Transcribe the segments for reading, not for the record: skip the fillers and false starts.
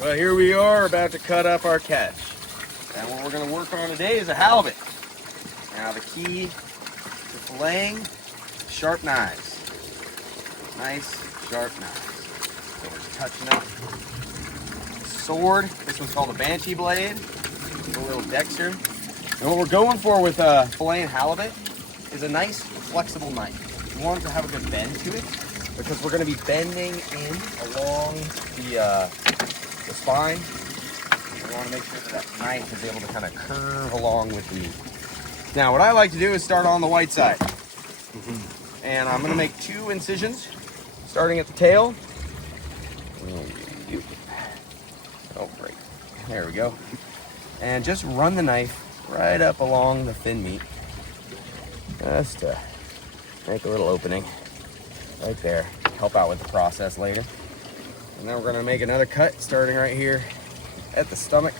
Well, here we are about to cut up our catch. And what we're going to work on today is a halibut. Now the key to filleting, sharp knives. Nice sharp knives. So we're touching up the sword. This one's called a banshee blade. It's a little Dexter. And what we're going for with filleting halibut is a nice flexible knife. We want it to have a good bend to it because we're going to be bending in along the spine. We want to make sure that knife is able to kind of curve along with the meat. Now, what I like to do is start on the white side. And I'm going to make 2 incisions, starting at the tail. Oh, great. There we go. And just run the knife right up along the thin meat. Just to make a little opening right there. Help out with the process later. And then we're going to make another cut starting right here at the stomach.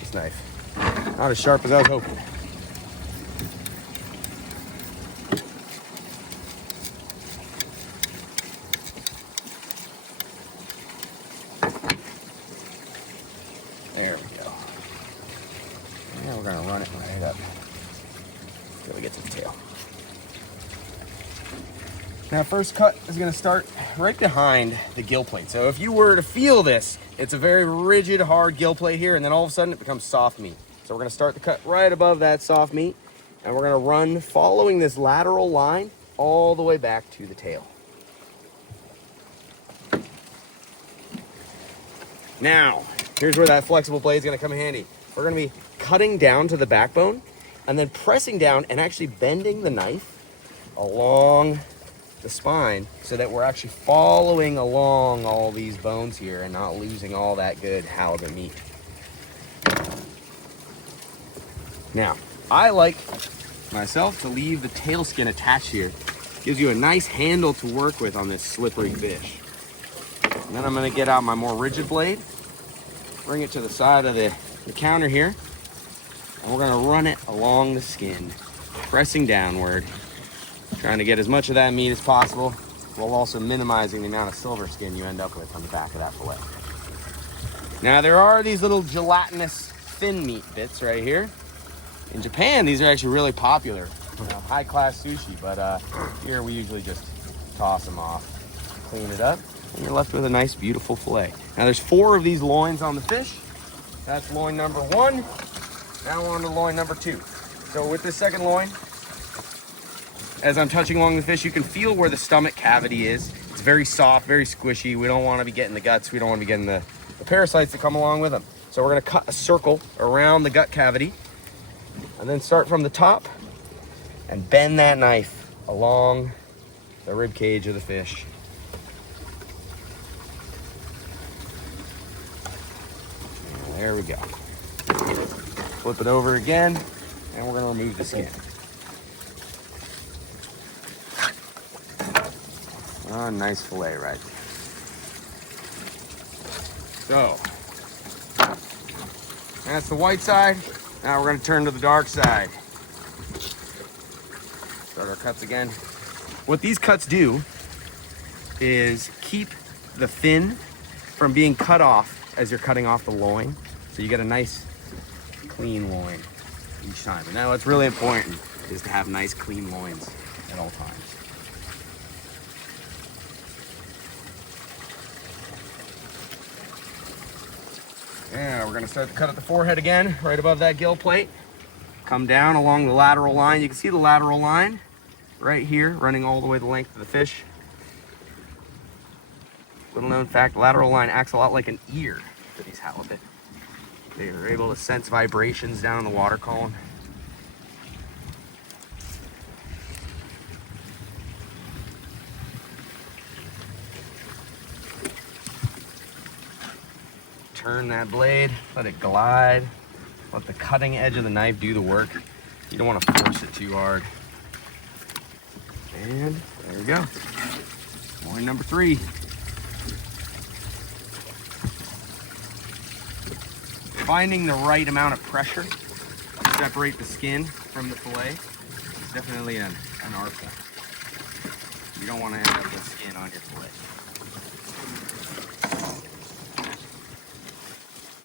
This knife, not as sharp as I was hoping. There we go. And we're going to run it right up until we get to the tail. Now, first cut is going to start right behind the gill plate. So if you were to feel this, it's a very rigid, hard gill plate here, and then all of a sudden it becomes soft meat. So we're going to start the cut right above that soft meat, and we're going to run following this lateral line all the way back to the tail. Now, here's where that flexible blade is going to come in handy. We're going to be cutting down to the backbone and then pressing down and actually bending the knife along the spine so that we're actually following along all these bones here and not losing all that good halibut meat. Now, I like myself to leave the tail skin attached here. Gives you a nice handle to work with on this slippery fish. And then I'm going to get out my more rigid blade, bring it to the side of the counter here, and we're going to run it along the skin, pressing downward, trying to get as much of that meat as possible while also minimizing the amount of silver skin you end up with on the back of that fillet. Now, there are these little gelatinous thin meat bits right here. In Japan, these are actually really popular, high-class sushi, but here we usually just toss them off, clean it up, and you're left with a nice, beautiful fillet. Now, there's 4 of these loins on the fish. That's loin number 1. Now we're on to loin number 2. So with this second loin, as I'm touching along the fish, you can feel where the stomach cavity is. It's very soft, very squishy. We don't want to be getting the guts. We don't want to be getting the parasites that come along with them. So we're going to cut a circle around the gut cavity and then start from the top and bend that knife along the rib cage of the fish. And there we go. Flip it over again, and we're going to remove the skin. Oh, nice fillet right there. So, that's the white side. Now we're going to turn to the dark side. Start our cuts again. What these cuts do is keep the fin from being cut off as you're cutting off the loin. So you get a nice, clean loin each time. And now what's really important is to have nice, clean loins at all times. Yeah, we're gonna start the cut at the forehead again, right above that gill plate. Come down along the lateral line. You can see the lateral line right here, running all the way the length of the fish. Little known fact, the lateral line acts a lot like an ear for these halibut. They are able to sense vibrations down in the water column. Turn that blade, let it glide, let the cutting edge of the knife do the work. You don't want to force it too hard. And there we go. Loin number 3. Finding the right amount of pressure to separate the skin from the fillet is definitely an art form. You don't want to end up with skin on your fillet.